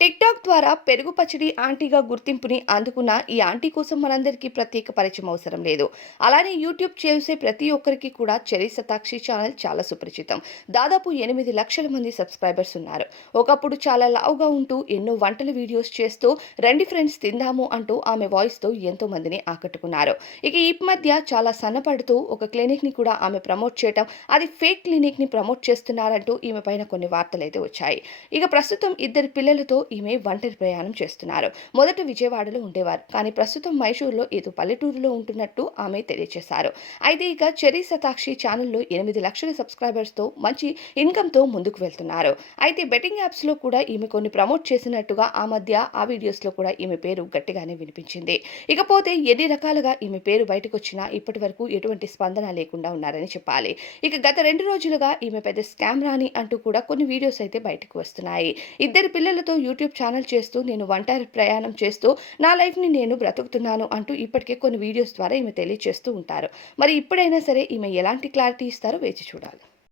TikTok ద్వారా పెరుగు పచ్చడి ఆంటీగా గుర్తింపుని అందుకున్న ఈ ఆంటీ కోసం మనందరికీ ప్రత్యేక పరిచయం అవసరం లేదు. అలానే యూట్యూబ్ చేసే ప్రతి ఒక్కరికి కూడా చెర్రీ శతాక్షి ఛానల్ చాలా సుపరిచితం. దాదాపు 8,00,000 మంది సబ్స్క్రైబర్స్ ఉన్నారు. ఒకప్పుడు చాలా లావుగా ఉంటూ ఎన్నో వంటల వీడియోస్ చేస్తూ రండి ఫ్రెండ్స్ తిందాము అంటూ ఆమె వాయిస్‌తో ఎంతో మందిని ఆకట్టుకున్నారు. ఇక ఈ మధ్య చాలా సన్నపడుతూ ఒక క్లినిక్‌ని కూడా ఆమె ప్రమోట్ చేయటం, అది ఫేక్ క్లినిక్‌ని ప్రమోట్ చేస్తున్నారంటూ ఈమె పైన కొన్ని వార్తలైతే వచ్చాయి. ఇక ప్రస్తుతం ఇద్దరు పిల్లలతో ఈమె ఒంటరి ప్రయాణం చేస్తున్నారు. మొదట విజయవాడలో ఉండేవారు. కానీ ప్రస్తుతం మైసూరులో ఏదో పల్లెటూరులో ఉంటున్నట్టు ఆమె తెలియజేశారు. అయితే ఇక చెర్రీ శతాక్షి ఛానల్‌లో 8,00,000 సబ్స్క్రైబర్స్‌తో మంచి ఇన్‌కమ్‌తో ముందుకు వెళ్తున్నారు. అయితే బెట్టింగ్ యాప్స్‌లో కూడా ఈమె కొన్ని ప్రమోట్ చేసినట్టుగా ఆ మధ్య ఆ వీడియోస్‌లో కూడా ఈమె పేరు గట్టిగానే వినిపించింది. ఇకపోతే ఎన్ని రకాలుగా ఈమె పేరు బయటకొచ్చినా ఇప్పటివరకు ఎటువంటి స్పందన లేకుండా ఉన్నారని చెప్పాలి. ఇక గత 2 రోజులుగా ఈమె పెద్ద స్కామ్ రాని అంటూ కూడా కొన్ని వీడియోస్ అయితే బయటకు వస్తున్నాయి. ఇద్దరు పిల్లలతో యూట్యూబ్ ఛానల్ చేస్తూ నేను ఒంటరి ప్రయాణం చేస్తూ నా లైఫ్‌ని నేను బ్రతుకుతున్నాను అంటూ ఇప్పటికే కొన్ని వీడియోస్ ద్వారా ఈమె తెలియజేస్తూ ఉంటారు. మరి ఇప్పుడైనా సరే ఈమె ఎలాంటి క్లారిటీ ఇస్తారో వేచి చూడాలి.